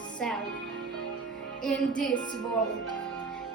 myself in this world.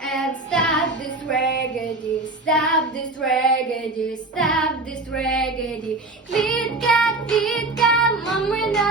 And stop this tragedy, stop this tragedy, stop this tragedy. Клітка, клітка, мамина.